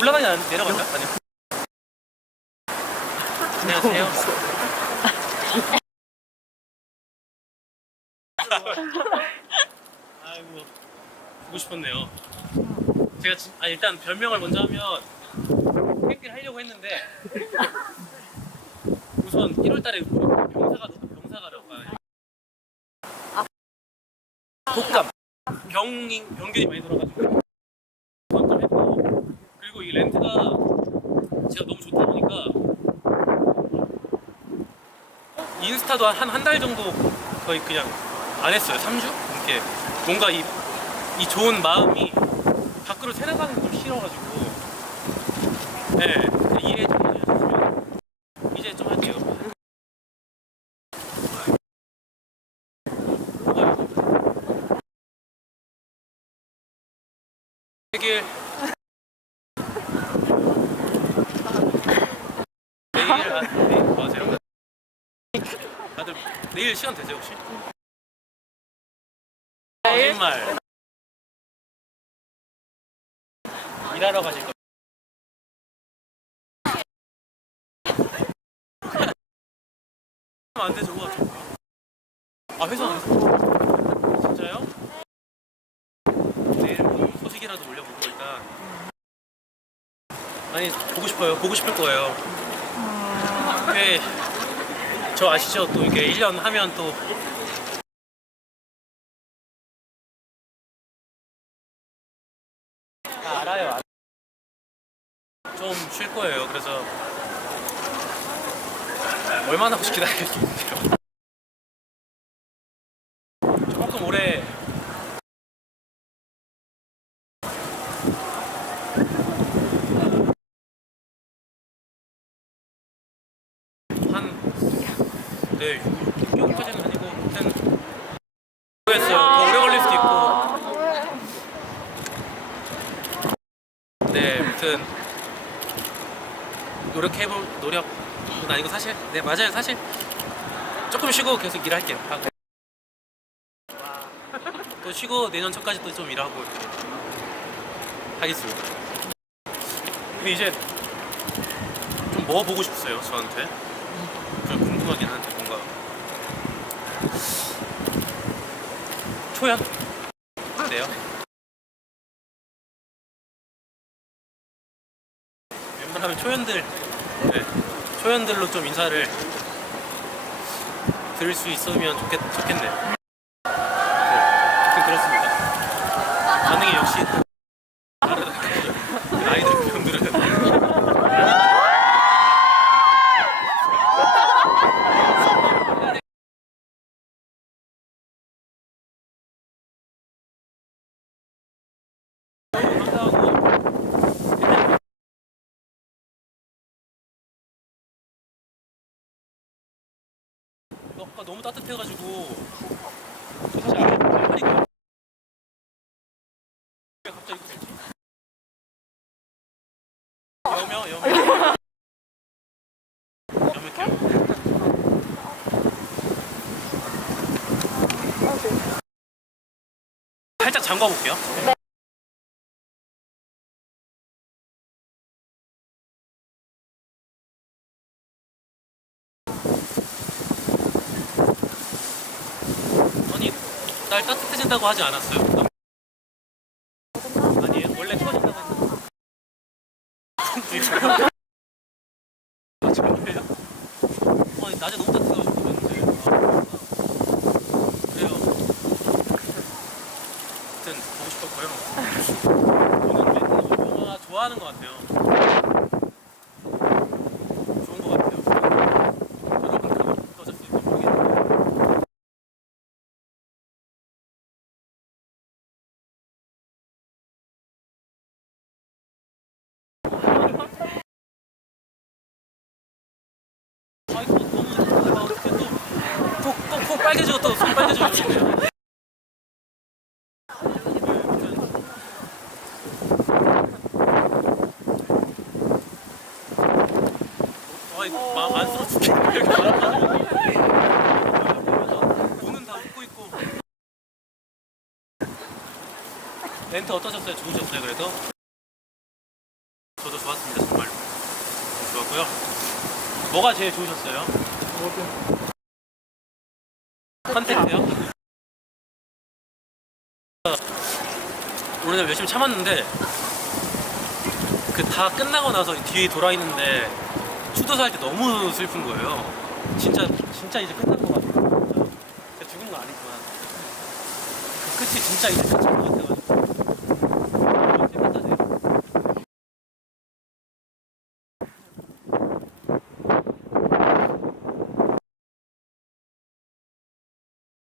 올라가지 않 내려갈까? 아니요. 안녕하세요. 아이고 보고 싶었네요. 제가 일단 별명을 먼저 하면 팬길 하려고 했는데 우선 1월달에 병사가라고 독감 병균이 많이 돌아가지고 그것도 했고, 그리고 이 렌트가 제가 너무 좋다 보니까 인스타도 한 달 정도 거의 그냥 안 했어요. 3주? 이렇게 뭔가 이 좋은 마음이 밖으로 새나가는 게 좀 싫어가지고, 네, 이해 좀 해주시면 이제 좀 할게요. 되게 내일 맞아요. 다들 내일 시간 되세요 혹시? 거짓말. 일하러 가실 거. 안 되죠, 그거. 아, 회사 안 해서? 진짜요? 내일 뭐 소식이라도 올려보고 일단. 아니, 보고 싶어요. 보고 싶을 거예요. 저 아시죠? 또 이게 1년 하면 또 다 알아요. 좀 쉴 거예요. 그래서 얼마나 혹시 기다리겠어요? 조금 오래 네, 6개월까지는 아니고 아무튼 모르겠어요. 더 오래 걸릴 수도 있고. 네, 아무튼 노력은 아니고 사실 네 맞아요. 사실 조금 쉬고 계속 일할게요. 또 쉬고 내년 초까지 또 좀 일하고 이렇게 하겠습니다. 근데 이제 좀 뭐 보고 싶어요 저한테? 좀 궁금하긴 한데 뭔가 초연? 네요. 웬만하면 초연들로 좀 인사를 드릴 수 있으면 좋겠네. 네, 아무튼 그렇습니다. 반응이 역시 다르다. 아이들 분들은 아까 너무 따뜻해가지고 사실 빨리 왜 갑자기 이렇게 됐지? 여명해요. 살짝 잠가 볼게요. 아니 날 따뜻해진다고 하지 않았어요? 아니에요? 원래 추워진다고 했는데. 아 정말요? 아니 낮에 너무 따뜻해가지고 그랬는데. 그래요. 아무튼 보고 싶었고요. 저는 렌트는 영화 좋아하는 것 같아요. 좋은 것 같아요. 여러분 어떠셨을지 모르겠는데. 아 이거 너무 어떻게 또코 빨개지고 또 손 빨개지고 이러는데요. 아 이거 마음 안쓰러워 죽겠네. 이렇게 말하면 눈은 다 웃고 있고. 렌트 어떠셨어요? 좋으셨어요 그래도? 저도 좋았습니다. 정말 좋았고요. 뭐가 제일 좋으셨어요? 컨텐츠요? 오늘 열심히 참았는데 그 다 끝나고 나서 뒤에 돌아 있는데 추도사 할 때 너무 슬픈 거예요. 진짜 이제 끝난 것 같아요. 진짜 죽은 거 아니지만 그 끝이 진짜 이제 끝인 것 같아가지고 슬펐다네요.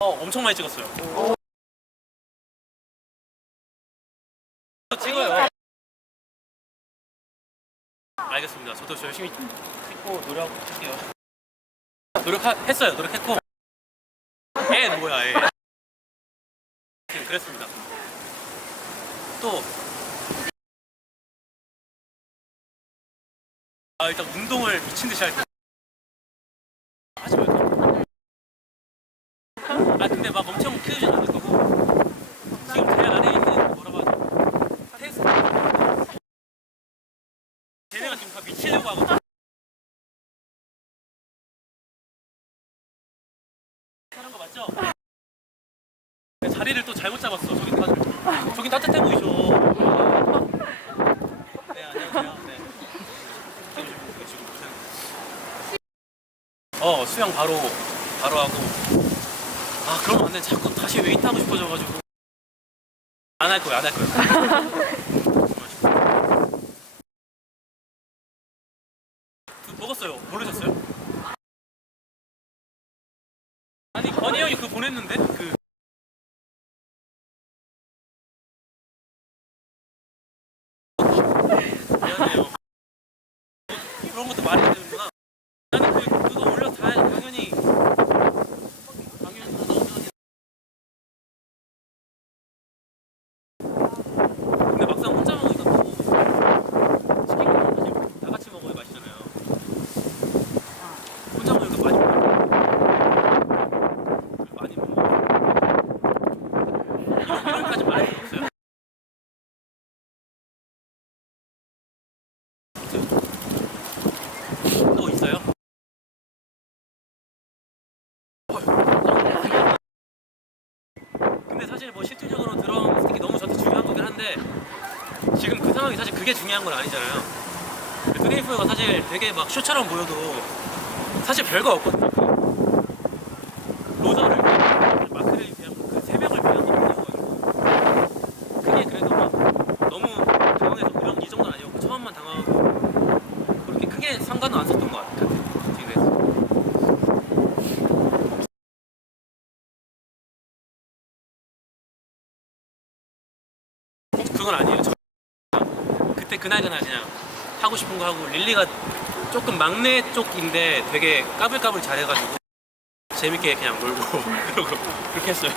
엄청 많이 찍었어요. 찍어요. 알겠습니다. 저도 열심히 찍고 노력할게요. 노력했어요. 노력했고. 애 뭐야, 애. 그랬습니다. 또 일단 운동을 미친 듯이 할게요. 하지 말고. 근데 막 엄청 키우진 않을 거고. 지금 제 안에 있는 뭐라고 하죠? 테스트. 쟤네가 지금 다 미치려고 하거든. 하는 거 맞죠? 자리를 또 잘못 잡았어. 저긴 따뜻해 보이죠. 네, 안녕하세요. 네. 수영 바로 하고. 그러면 안 돼. 자꾸 다시 웨이트 하고 싶어져가지고. 안 할 거야. 먹었어요. 모르셨어요? 아니, 건희 형이 그거 보냈는데? 미안해요. 그런 것도 말해야 되는구나. 나는 그거 올려 다 당연히 나오면. 근데 막상 혼자 먹으니까 또 치킨 사실 다 같이 먹어야 맛있잖아요. 혼자 먹으니까 많이 먹어. 이런까지 말할 수 없어요. 또 있어요? 근데 사실 뭐 실질적으로 드럼 스틱이 너무 저한테 중요한 거긴 한데 지금 그 상황이 사실 그게 중요한 건 아니잖아요. 트레이프가 사실 되게 막 쇼처럼 보여도 사실 별거 없거든요. 로저를 마크를 그냥 그 세 명을 그냥 넣어가지고 크게 그래도 막 너무 당황해서 이런 이 정도는 아니었고 처음만 당황하고 그렇게 크게 상관은 안 썼던 것 같아요. 지금 그건 아니에요. 그때 그날 그냥 하고 싶은 거 하고 릴리가 조금 막내 쪽인데 되게 까불까불 잘해가지고 재밌게 그냥 놀고 그러고 그렇게 했어요.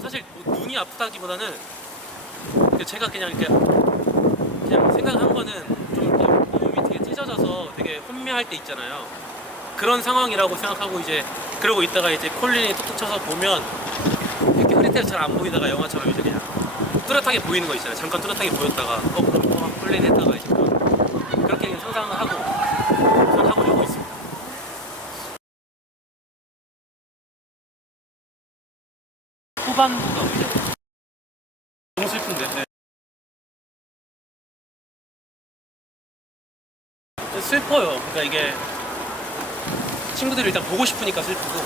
사실 눈이 아프다기보다는 제가 그냥 이렇게 그냥 생각한 거는 좀 이렇게 몸이 되게 찢어져서 되게 혼미할 때 있잖아요. 그런 상황이라고 생각하고 이제 그러고 있다가 이제 콜린이 툭툭 쳐서 보면 이렇게 흐릿해서 잘 안 보이다가 영화처럼 이제 그냥 뚜렷하게 보이는 거 있잖아요. 잠깐 뚜렷하게 보였다가 그럼 콜린 했다가 이제 그렇게 상상을 하고 하고 있습니다. 후반부가 오히려 너무 슬픈데. 네. 슬퍼요. 그러니까 이게 친구들을 일단 보고 싶으니까 슬프고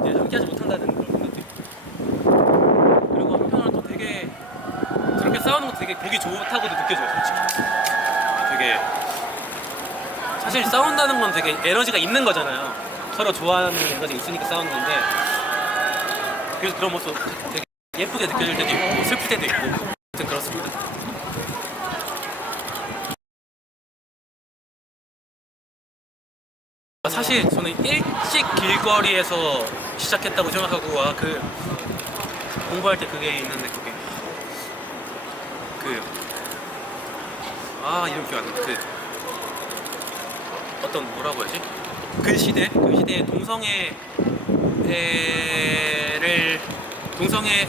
이제 함께하지 못한다는 그런 생각도 있고 그리고 한편으로는 또 되게 저렇게 싸우는 것도 되게 보기 좋다고도 느껴져요. 솔직히 되게 사실 싸운다는 건 되게 에너지가 있는 거잖아요. 서로 좋아하는 에너지가 있으니까 싸우는 건데 그래서 그런 모습 되게 예쁘게 느껴질 때도 있고 슬플 때도 있고 아무튼 그렇습니다. 사실 저는 일찍 길거리에서 시작했다고 생각하고 공부할 때 그게 있는데 그게 이름 기억 안 나. 어떤 뭐라고 해야지? 그 시대에 동성애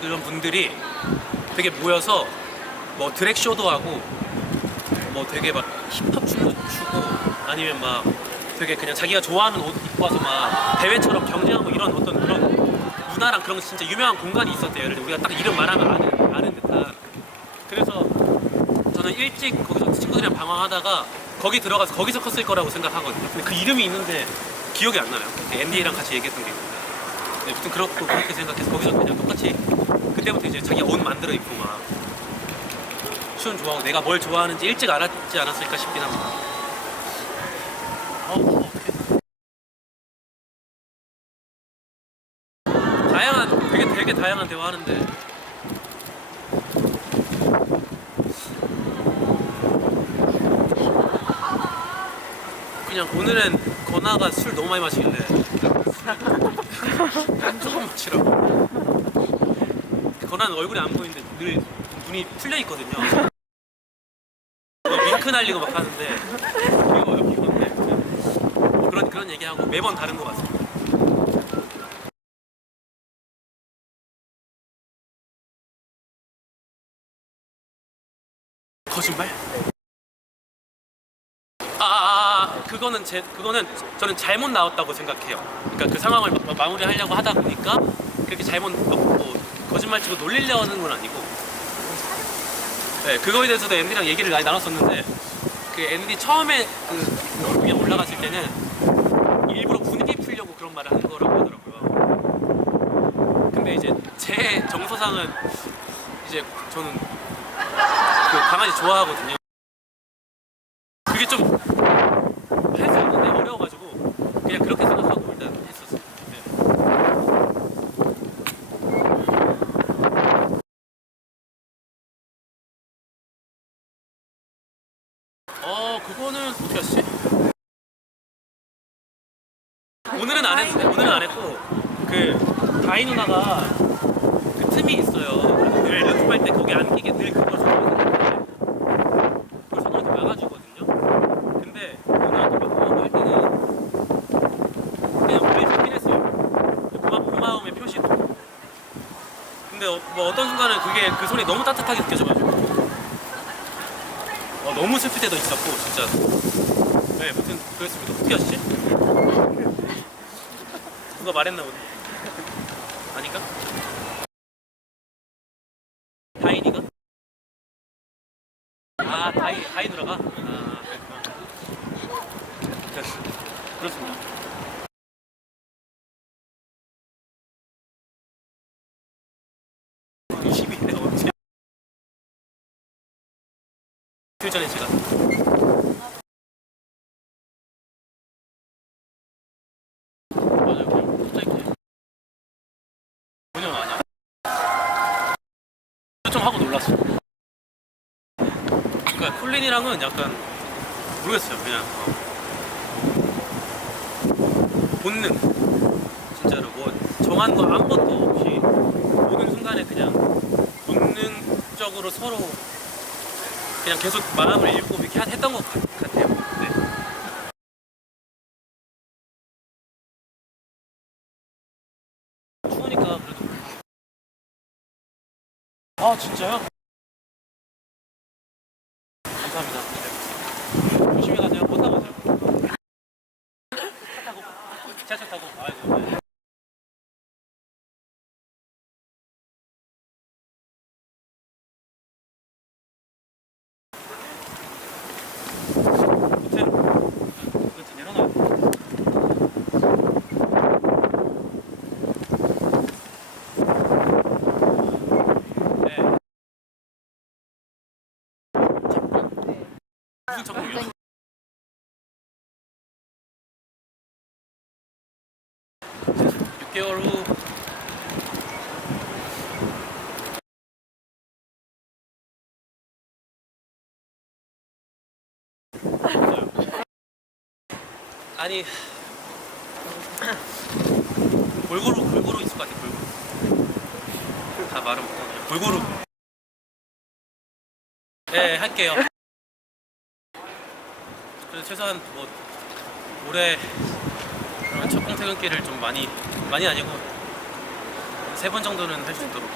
그런 분들이 되게 모여서 뭐 드랙 쇼도 하고 뭐 되게 막 힙합 춤도 추고 아니면 막 되게 그냥 자기가 좋아하는 옷 입고 와서 막 대회처럼 경쟁하고 이런 어떤 그런 문화랑 그런 진짜 유명한 공간이 있었대요. 예를 들어 우리가 딱 이름 말하면 아는 듯한. 그래서 저는 일찍 거기서 친구들이랑 방황하다가 거기 들어가서 거기서 컸을 거라고 생각하거든요. 근데 그 이름이 있는데 기억이 안 나요. 앤디랑 같이 얘기했던 게 있는데. 네, 무튼 그렇게 생각해서 거기서 그냥 똑같이 그때부터 이제 자기가 옷 만들어 입고 막 춤 좋아하고 내가 뭘 좋아하는지 일찍 알았지 않았을까 싶긴 합니다. 되게 다양한 대화 하는데 그냥 오늘은 건아가 술 너무 많이 마시길래 조금 마시라고. 건아는 얼굴이 안 보이는데 늘 눈이 풀려 있거든요. 윙크 날리고 막 하는데 귀여운데 그런 얘기하고 매번 다른 것 같습니다. 거짓말? 그거는 저는 잘못 나왔다고 생각해요. 그러니까 그 상황을 마무리하려고 하다 보니까 그렇게 잘못 뭐 거짓말치고 놀리려는 건 아니고. 네, 그거에 대해서도 앤디랑 얘기를 많이 나눴었는데 그 앤디 처음에 그 위에 올라갔을 때는 일부러 분위기 풀려고 그런 말을 한 거라고 하더라고요. 근데 이제 제 정서상은 이제 저는 그 강아지 좋아하거든요. 그게 좀 할 수 있는데 어려워가지고 그냥 그렇게 생각하고 일단 했었어요. 네. 그거는 어떻게 하시지? 오늘은 안 했고 그 다이 누나가 그 틈이 있어요. 그래서 늘 연습할 때 거기 안 끼게 늘 그걸 선호하는데 그걸 선호한테 막아주거든요. 근데 누나한테 막하고 할 때는 그냥 원래 좋긴 했어요. 고마움의 표시로. 근데 뭐 어떤 순간은 그게 그 손이 너무 따뜻하게 느껴져가지고 너무 슬플 때도 있었고 진짜. 네, 무튼 그랬습니다. 어떻게 하시지? 누가 말했나 보네. 아닌가? 다인이가? 다이 누나가? 그렇구나. 그렇습니다. 20일에 언제? 이틀 전에 제가 맞아요. 그냥 갑자기 그냥 아니야. 요청하고 놀랐어. 그러니까 콜린이랑은 약간 모르겠어요. 그냥 본능. 진짜로 뭐 정한 거 아무것도 없이 모든 순간에 그냥 본능적으로 서로 그냥 계속 마음을 읽고 이렇게 했던 것 같아요. 네. 추우니까 그래도. 진짜요? 감사합니다. 네. 조심히 가세요. 못 나가세요. 차 타고. 지하철 타고. 아이고. 네. 아무튼 내려놔야 돼. 네. 무슨 천국이요? 6개월 후 없어요. 아니 골고루 있을 것 같아. 골고루 다 말은 못하네요. 골고루. 네, 할게요. 그래서 최소한 뭐 올해 그런 첫 공퇴근길을 좀 많이 아니고 3번 정도는 할 수 있도록.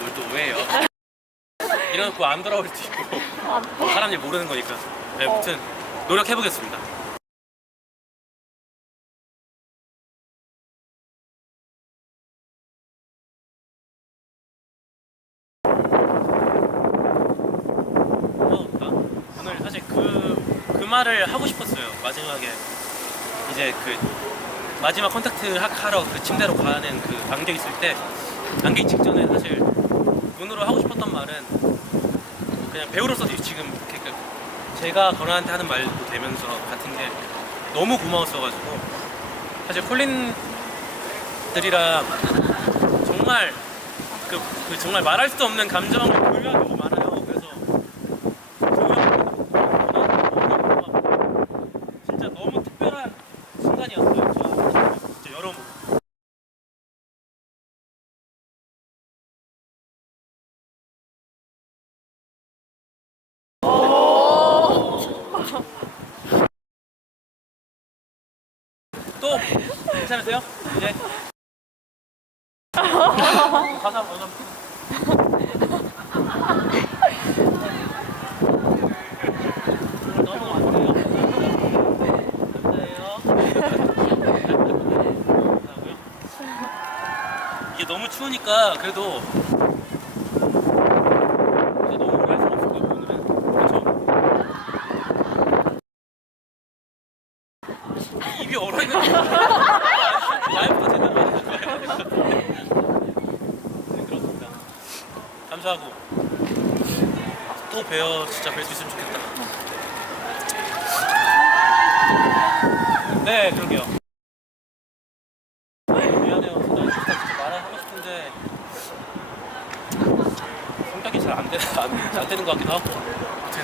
뭘 또 왜요? 이래놓고 안 돌아올 수도 있고 사람 일 모르는 거니까. 네, 아무튼 노력해보겠습니다. 오늘 사실 그 말을 하고 싶었어요. 마지막에 이제 그 마지막 컨택트 하러 그 침대로 가는 그 안겨 있을 때, 안기기 직전에 사실 눈으로 하고 싶었던 말은 그냥 배우로서 지금 이렇게 제가 건아한테 하는 말도 되면서 같은 게 너무 고마웠어가지고, 사실 콜린들이랑 정말 그 정말 말할 수 없는 감정을 공유한 경우가 많아요. 그래서 진짜 너무 특별한 순간이었어요. 진짜 여러분. 또 괜찮으세요? 이제 가사 너무 왔어요. 감사해요. 이게 너무 추우니까 그래도 이제 너무 오래 할 수는 없을 거예요. 오늘은 그렇죠? 입이 얼어 있는 거 라이브도 제대로 안 하는 거예요. 네, 그렇습니다. 감사하고 또 진짜 뵐 수 있으면 좋겠다. 네, 그러게요. 미안해요. 나 진짜 말하고 싶은데 성격이 잘 안 되는 것 같기도 하고. 아무튼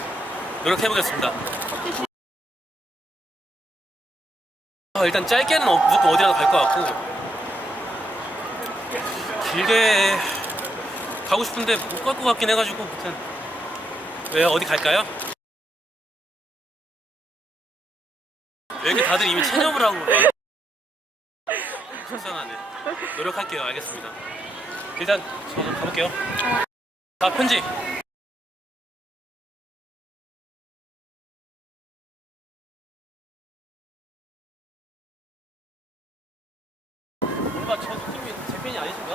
노력해보겠습니다. 일단 짧게는 무조건 어디라도 갈 것 같고, 길게 가고 싶은데 못 갈 것 같긴 해가지고. 아무튼 왜요? 어디 갈까요? 왜 이렇게 다들 이미 체념을 하고 속상하네. 노력할게요. 알겠습니다. 일단 저도 가볼게요. 편지. 뭔가 저 느낌이 제 팬이 아니신가?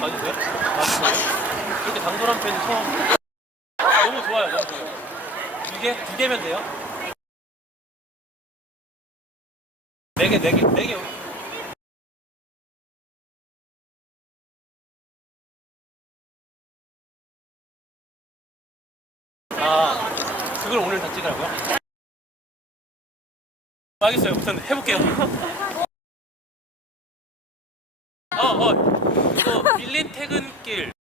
맞으세요? 맞으세요? 그렇게 당돌한 팬 처음. 너무 좋아요. 너무 좋아요. 두 개면 돼요? 4개. 그걸 오늘 다 찍으라고요? 알겠어요. 우선 해볼게요. 이거 밀린 퇴근길,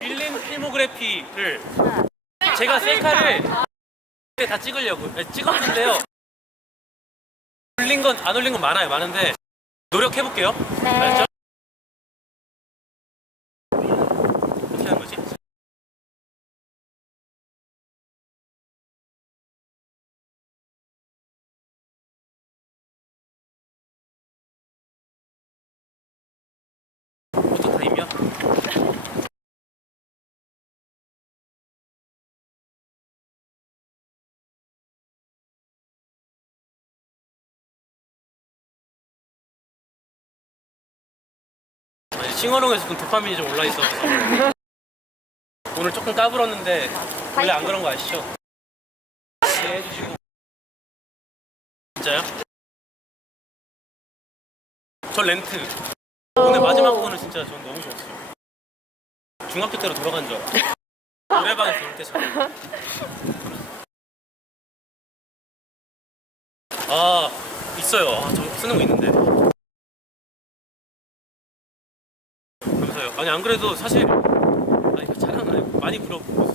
밀린 필모그래피를 제가 셀카를 다 찍었는데요. 올린 건 안 올린 건 많은데 노력해볼게요. 네. 알았죠? 어떻게 하는 거지? 어떤 타임이요? 싱어롱에서 좀 도파민이 좀 올라 있어서 오늘 조금 까불었는데 원래 안 그런 거 아시죠? 이해해 주시고. 진짜요? 저 렌트 오늘 마지막 거는 진짜 전 너무 좋았어요. 중학교 때로 돌아간 줄 알았어요. 노래방에서 놀 때처럼. 있어요. 저 쓰는 거 있는데. 감사해요. 아니 안 그래도 사실 이거 자랑 아니고 많이 물어보고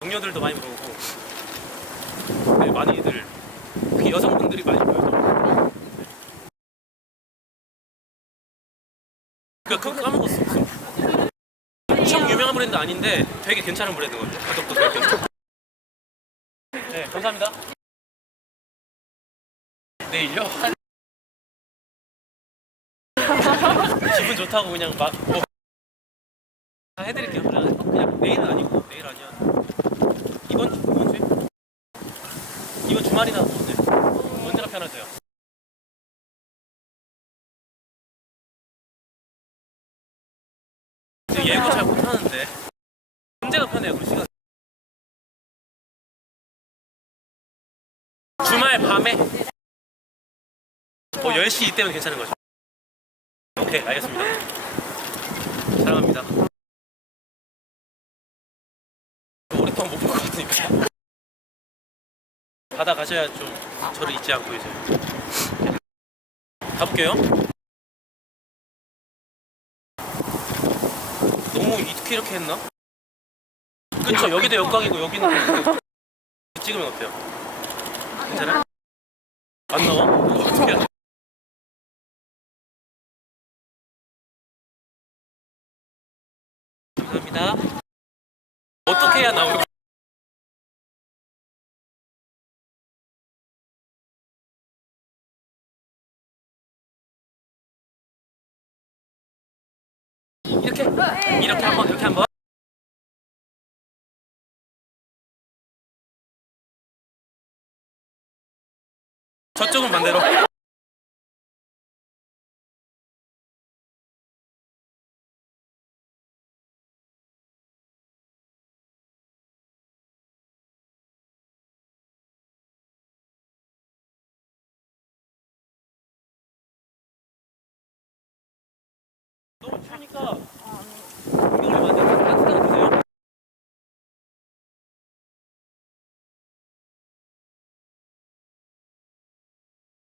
동료들도 많이 물어보고, 네, 많이들 특히 여성분들이 많이 보여서 그거 까먹었어. 브랜드 아닌데 되게 괜찮은 브랜드거든요. 가격도 되게 괜찮고. 네, 감사합니다. 내일요? 기분 좋다고 그냥 막 뭐. 다 해드릴게요. 그냥 내일은 아니고 내일 아니야. 이번 주? 이번 주말이나 오늘 언제가 편하세요? 근데 예고 잘 못하는데 언제가 편해요? 그 시간 주말 밤에 10시 이때면 괜찮은 거죠? 오케이 알겠습니다. 사랑합니다. 오랫동안 못 볼 것 같으니까 받아 가셔야 좀 저를 잊지 않고 이제 가볼게요. 너무 이렇게 했나? 그쵸, 여기도 역광이고 여기는 찍으면 어때요? 괜찮아? 안 나와? 이거 어떻게 해야 돼? 감사합니다. 어떻게 해야 나오는? 이렇게? 이렇게 한번 이렇게 한번 저쪽은 반대로. 너무 추우니까